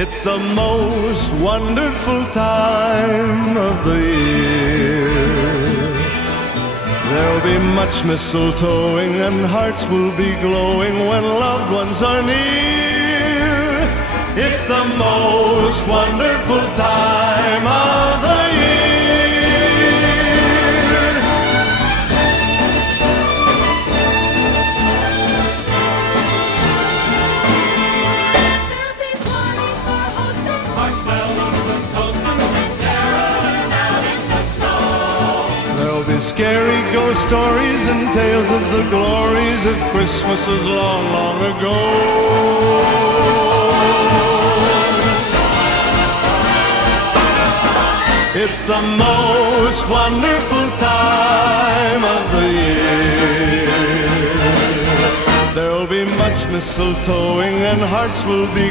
It's the most wonderful time of the year. There'll be much mistletoeing and hearts will be glowing when loved ones are near. It's the most wonderful time of the year. There'll be parties for hosting, marshmallows for toasting, and caroling out in the snow. There'll be scary ghost stories and tales of the glories of Christmases long, long ago. It's the most wonderful time of the year. There'll be much mistletoeing and hearts will be